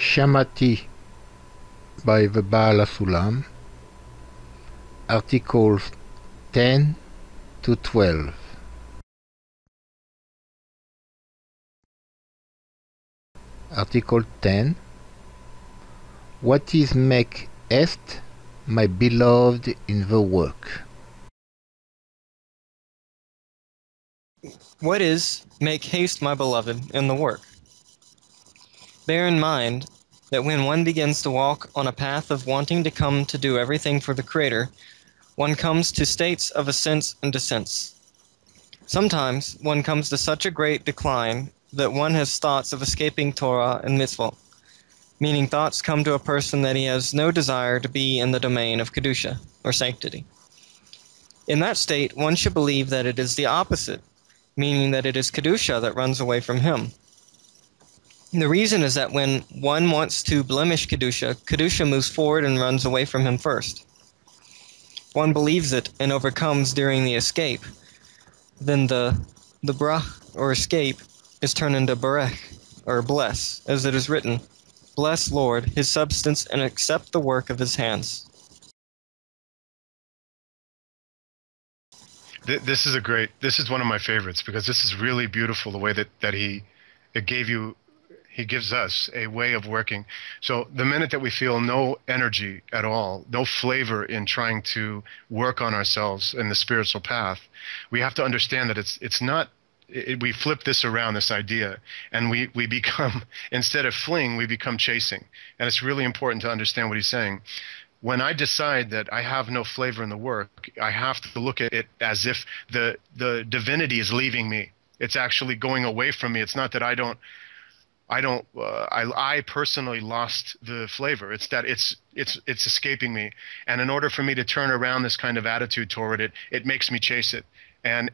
Shamati by the Baal HaSulam, articles 10 to 12. Article 10. What is make Haste, my beloved, in the work? What is make haste, my beloved, in the work? Bear in mind that when one begins to walk on a path of wanting to come to do everything for the Creator, one comes to states of ascents and descents. Sometimes one comes to such a great decline that one has thoughts of escaping Torah and mitzvot, meaning thoughts come to a person that he has no desire to be in the domain of Kedusha, or sanctity. In that state, one should believe that it is the opposite, meaning that it is Kedusha that runs away from him. The reason is that when one wants to blemish Kedusha, Kedusha moves forward and runs away from him first. One believes it and overcomes during the escape. Then the brach, or escape, is turned into barech, or bless, as it is written, "Bless, Lord, his substance, and accept the work of his hands." This is one of my favorites, because this is really beautiful, the way that he gives us a way of working. So the minute that we feel no energy at all, no flavor in trying to work on ourselves in the spiritual path, we have to understand that it's not, we flip this around, this idea, and we become, instead of fleeing, we become chasing. And it's really important to understand what he's saying. When I decide that I have no flavor in the work, I have to look at it as if the divinity is leaving me. It's actually going away from me. It's not that I personally lost the flavor. It's that it's escaping me. And in order for me to turn around this kind of attitude toward it, it makes me chase it and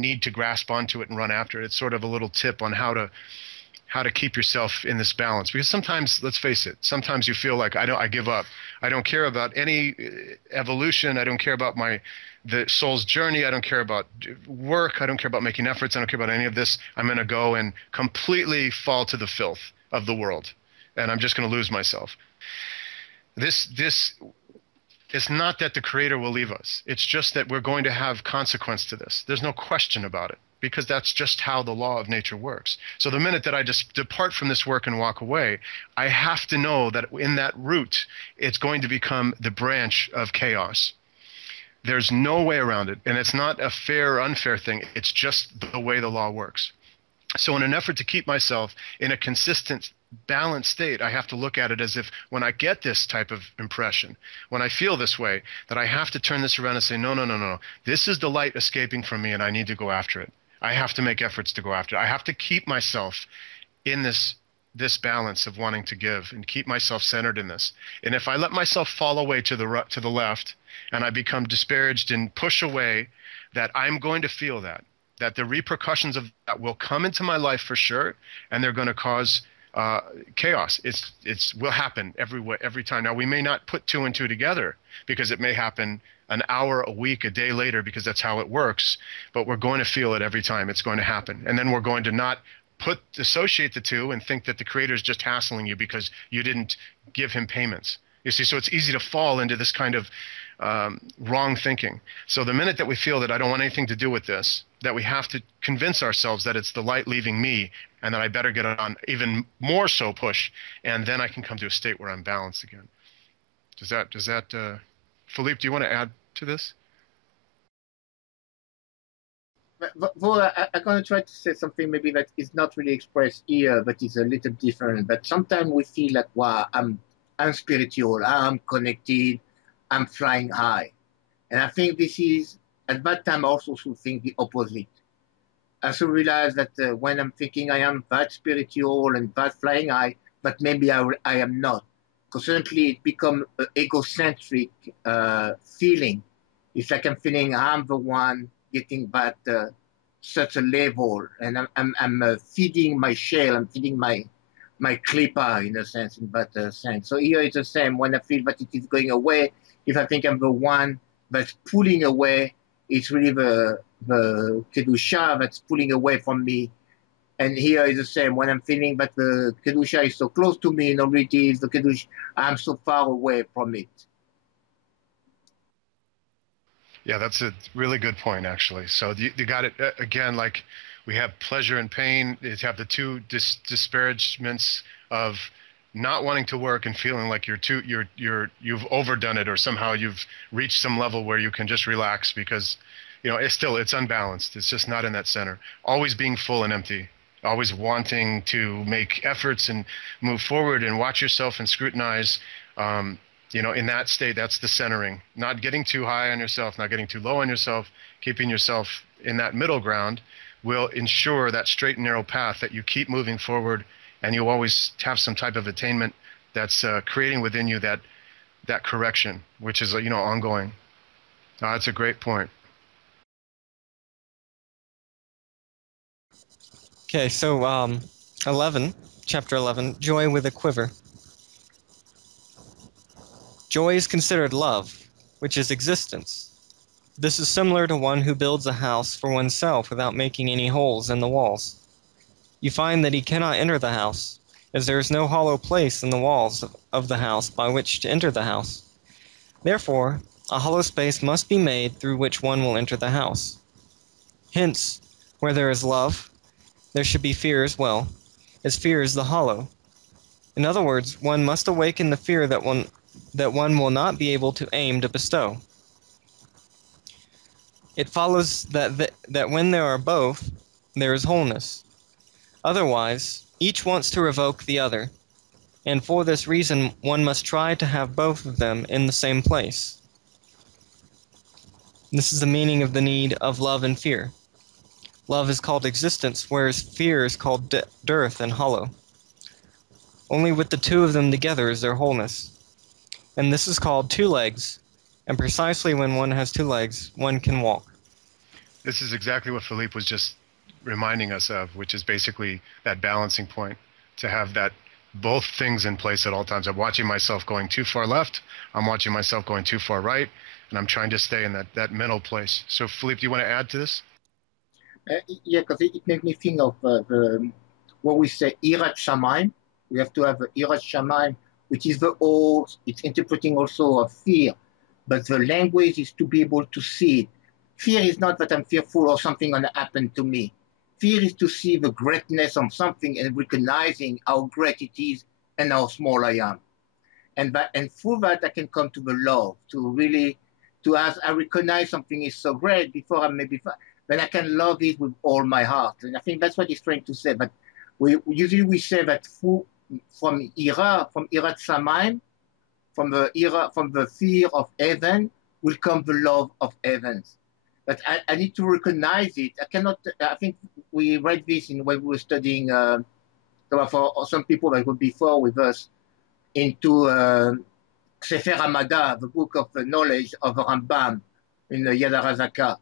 need to grasp onto it and run after it. It's sort of a little tip on how to keep yourself in this balance. Because sometimes, let's face it, sometimes you feel like I give up. I don't care about any evolution. I don't care about the soul's journey. I don't care about work. I don't care about making efforts. I don't care about any of this. I'm going to go and completely fall to the filth of the world, and I'm just going to lose myself. This it's not that the Creator will leave us. It's just that we're going to have consequence to this. There's no question about it, because that's just how the law of nature works. So the minute that I just depart from this work and walk away, I have to know that in that root, it's going to become the branch of chaos. There's no way around it, and it's not a fair or unfair thing. It's just the way the law works. So in an effort to keep myself in a consistent, balanced state, I have to look at it as if when I get this type of impression, when I feel this way, that I have to turn this around and say, no, no, no, no. This is the light escaping from me, and I need to go after it. I have to make efforts to go after it. I have to keep myself in this balance of wanting to give and keep myself centered in this. And if I let myself fall away to the left, and I become disparaged and push away, that I'm going to feel that the repercussions of that will come into my life for sure, and they're going to cause chaos. It's will happen every time. Now, we may not put two and two together, because it may happen an hour, a week, a day later, because that's how it works, but we're going to feel it every time it's going to happen. And then we're going to not associate the two and think that the Creator is just hassling you because you didn't give him payments. You see, so it's easy to fall into this kind of wrong thinking. So the minute that we feel that I don't want anything to do with this, that we have to convince ourselves that it's the light leaving me, and that I better get on even more so push, and then I can come to a state where I'm balanced again. Does that Philippe, do you want to add to this? Well, I'm going to try to say something maybe that is not really expressed here, but is a little different. But sometimes we feel like, wow, I'm spiritual, I'm connected, I'm flying high. And I think this is, at that time, I also should think the opposite. I should realize that when I'm thinking I am that spiritual and that flying high, but maybe I am not. Because certainly it becomes an egocentric feeling. It's like I'm feeling I'm the one getting that such a level, and I'm feeding my shell, I'm feeding my clipper in a sense, in that sense. So here it's the same. When I feel that it is going away, if I think I'm the one that's pulling away, it's really the Kedusha that's pulling away from me, And here is the same. When I'm feeling that the Kedusha is so close to me, in reality is the Kedusha, I'm so far away from it. Yeah, that's a really good point, actually. So you got it again. Like we have pleasure and pain. You have the two disparagements of not wanting to work and feeling like you've overdone it, or somehow you've reached some level where you can just relax because, it's unbalanced. It's just not in that center. Always being full and empty. Always wanting to make efforts and move forward and watch yourself and scrutinize. In that state, that's the centering. Not getting too high on yourself, not getting too low on yourself, keeping yourself in that middle ground will ensure that straight and narrow path that you keep moving forward, and you always have some type of attainment that's creating within you that correction, which is ongoing. That's a great point. Okay, so 11, chapter 11, joy with a quiver. Joy is considered love, which is existence. This is similar to one who builds a house for oneself without making any holes in the walls. You find that he cannot enter the house, as there is no hollow place in the walls of the house by which to enter the house. Therefore, a hollow space must be made through which one will enter the house. Hence, where there is love, there should be fear as well, as fear is the hollow. In other words, one must awaken the fear that one will not be able to aim to bestow. It follows that when there are both, there is wholeness. Otherwise, each wants to revoke the other, and for this reason one must try to have both of them in the same place. This is the meaning of the need of love and fear. Love is called existence, whereas fear is called dearth and hollow. Only with the two of them together is there wholeness. And this is called two legs, and precisely when one has two legs, one can walk. This is exactly what Philippe was just reminding us of, which is basically that balancing point, to have that both things in place at all times. I'm watching myself going too far left, I'm watching myself going too far right, and I'm trying to stay in that middle place. So Philippe, do you want to add to this? Yeah, because it makes me think of what we say, Irat Shamayim. We have to have Irat Shamayim, which is it's interpreting also of fear, but the language is to be able to see it. Fear is not that I'm fearful or something going to happen to me. Fear is to see the greatness of something and recognizing how great it is and how small I am. And through that, I can come to the love, as I recognize something is so great before I then I can love it with all my heart. And I think that's what he's trying to say. But we say that from Irat Shamayim, from the fear of heaven, will come the love of heavens. But I need to recognize it. I think we read this when we were studying, for some people that were before with us, into Sefer Hamada, the book of knowledge of Rambam in Yad HaRazaka.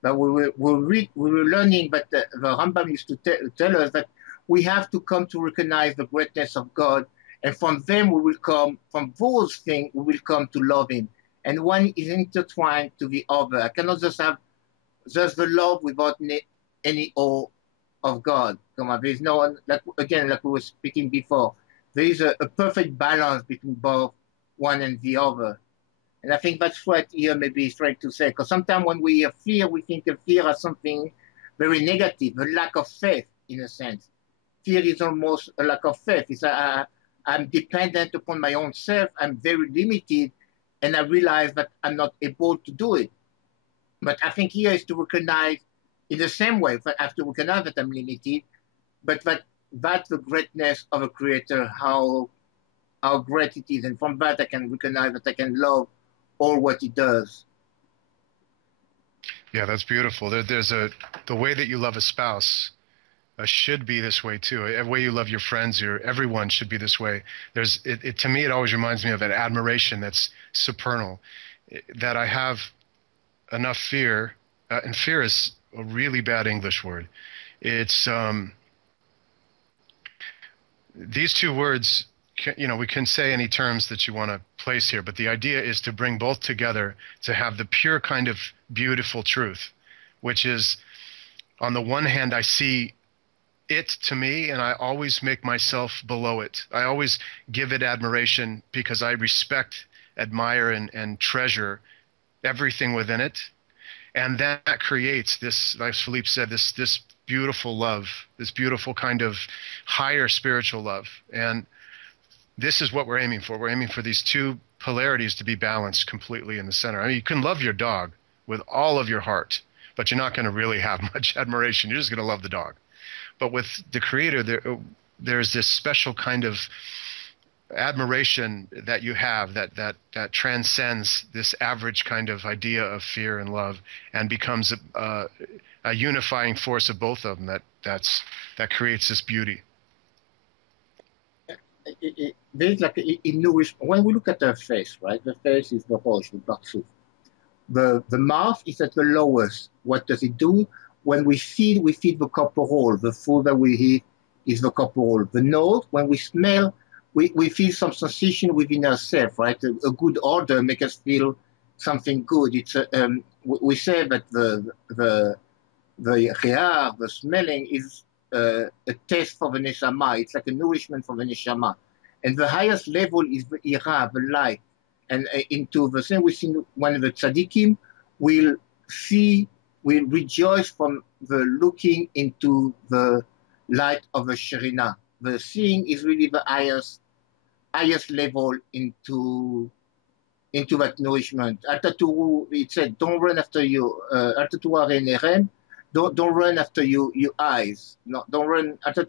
But we were learning that the Rambam used to tell us that we have to come to recognize the greatness of God, and from those things we will come to love Him. And one is intertwined to the other. I cannot just have the love without any awe of God. There's no one, like we were speaking before, there is a perfect balance between both one and the other. And I think that's what here maybe is trying to say. Because sometimes when we hear fear, we think of fear as something very negative, a lack of faith, in a sense. Fear is almost a lack of faith. I'm dependent upon my own self. I'm very limited, and I realize that I'm not able to do it. But I think here is to recognize in the same way, I have to recognize that I'm limited, but that's the greatness of a creator, how great it is. And from that, I can recognize that I can love all what he does. Yeah, that's beautiful. The way that you love a spouse should be this way too. The way you love your friends, everyone should be this way. To me, it always reminds me of an admiration that's supernal, that I have enough fear, and fear is a really bad English word. It's these two words. We can say any terms that you want to place here, but the idea is to bring both together to have the pure kind of beautiful truth, which is, on the one hand, I see it to me, and I always make myself below it. I always give it admiration because I respect, admire, and treasure everything within it. And that creates this, like Philippe said, this beautiful love, this beautiful kind of higher spiritual love. And this is what we're aiming for. We're aiming for these two polarities to be balanced completely in the center. I mean, you can love your dog with all of your heart, but you're not going to really have much admiration. You're just going to love the dog. But with the Creator, there's this special kind of admiration that you have that transcends this average kind of idea of fear and love, and becomes a unifying force of both of them that creates this beauty. There's like in nourishment. When we look at the face, right? The face is the roche, the baksuf. The mouth is at the lowest. What does it do? When we feed the corporal. The food that we eat is the corporal. The nose, when we smell, we feel some sensation within ourselves, right? A good odor makes us feel something good. It's we say that the riyah, the smelling, is a taste for the neshama. It's like a nourishment for the neshama. And the highest level is the ira, the light. And into the same, we see when the tzaddikim will rejoice from the looking into the light of the Shekhinah. The seeing is really the highest level into that nourishment. It said, don't run after you. Don't run after your eyes. No, don't run after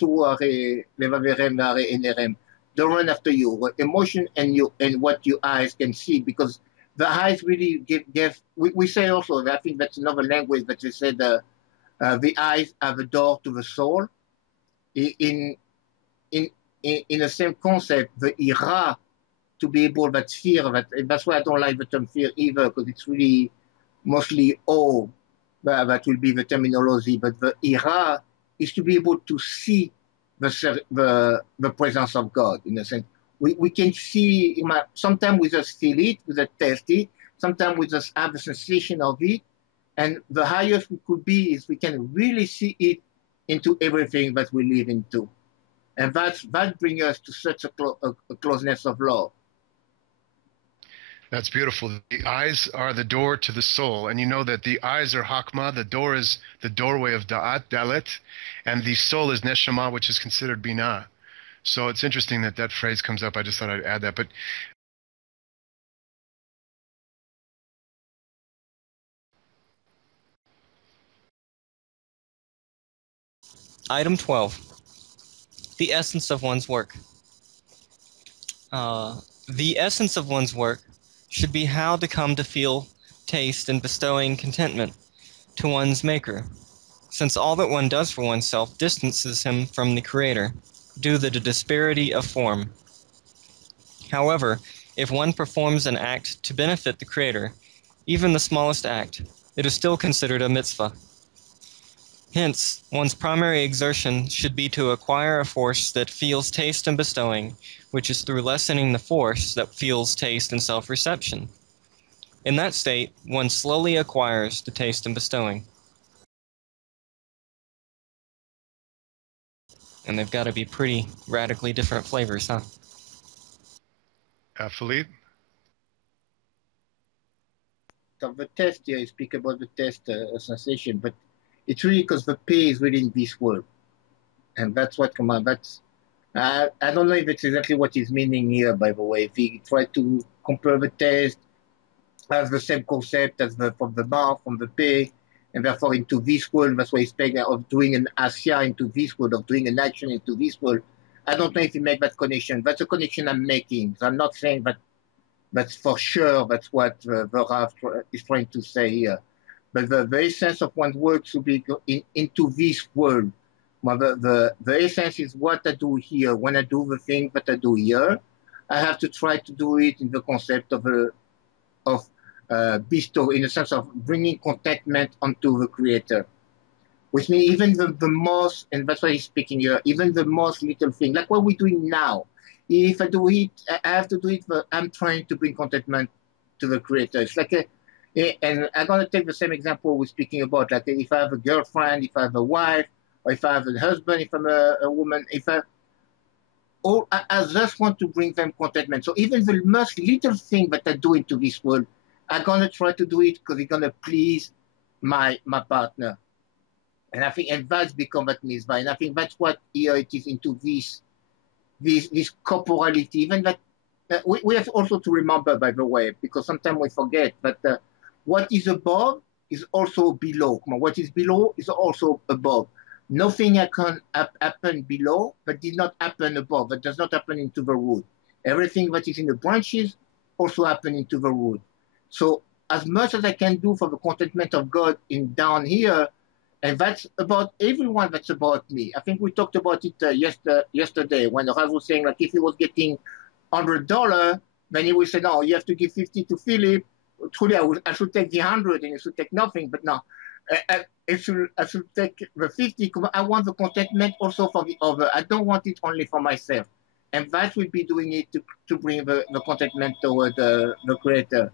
don't run after your emotion and what your eyes can see, because the eyes really give we say also, I think that's another language that they said the eyes are the door to the soul. In the same concept, the ira, to be able, that fear, that's why I don't like the term fear either, because it's really mostly awe. That will be the terminology, but the ira is to be able to see the presence of God, in a sense. We can see, sometimes we just feel it, we just taste it, sometimes we just have the sensation of it, and the highest we could be is we can really see it into everything that we live into. And that brings us to such a closeness of love. That's beautiful. The eyes are the door to the soul. And you know that the eyes are Hakma, the door is the doorway of Da'at, Dalet, and the soul is Neshama, which is considered Binah. So it's interesting that phrase comes up. I just thought I'd add that. But Item 12. The essence of one's work. The essence of one's work should be how to come to feel, taste, and bestowing contentment to one's maker, since all that one does for oneself distances him from the Creator, due to the disparity of form. However, if one performs an act to benefit the Creator, even the smallest act, it is still considered a mitzvah. Hence, one's primary exertion should be to acquire a force that feels taste and bestowing, which is through lessening the force that feels taste and self-reception. In that state, one slowly acquires the taste and bestowing. And they've got to be pretty radically different flavors, huh? Philippe? Of the test here, you speak about the test sensation, but it's really because the pay is within this world. And that's what I don't know if it's exactly what he's meaning here, by the way. If he tried to compare the test as the same concept as from the mouth, from the pay, and therefore into this world, that's why he's speaking of doing an asya into this world, of doing an action into this world. I don't know if he make that connection. That's a connection I'm making. So I'm not saying that that's for sure. That's what the Rav is trying to say here. But the essence of one's work should be into this world. Well, the essence is what I do here. When I do the thing that I do here, I have to try to do it in the concept of bestow, in the sense of bringing contentment onto the Creator. Which means even the most, and that's why he's speaking here, even the most little thing, like what we're doing now. If I do it, I have to do it, but I'm trying to bring contentment to the Creator. It's like and I'm going to take the same example we're speaking about. Like if I have a girlfriend, if I have a wife, or if I have a husband, if I'm a woman, I just want to bring them contentment. So even the most little thing that I do into this world, I'm gonna try to do it because it's gonna please my partner. And I think, and that's become that mitzvah. And I think that's what here it is into this corporality. Even that we have also to remember, by the way, because sometimes we forget. But what is above is also below. What is below is also above. Nothing can happen below that did not happen above. That does not happen into the root. Everything that is in the branches also happen into the root. So as much as I can do for the contentment of God in down here, and that's about everyone, that's about me. I think we talked about it yesterday when Rav was saying, like, if he was getting $100, then he would say, no, you have to give 50 to Philip. Truly, I should take the 100 and you should take nothing. But no, I should take the 50. I want the contentment also for the other. I don't want it only for myself. And that would be doing it to bring the contentment toward the Creator.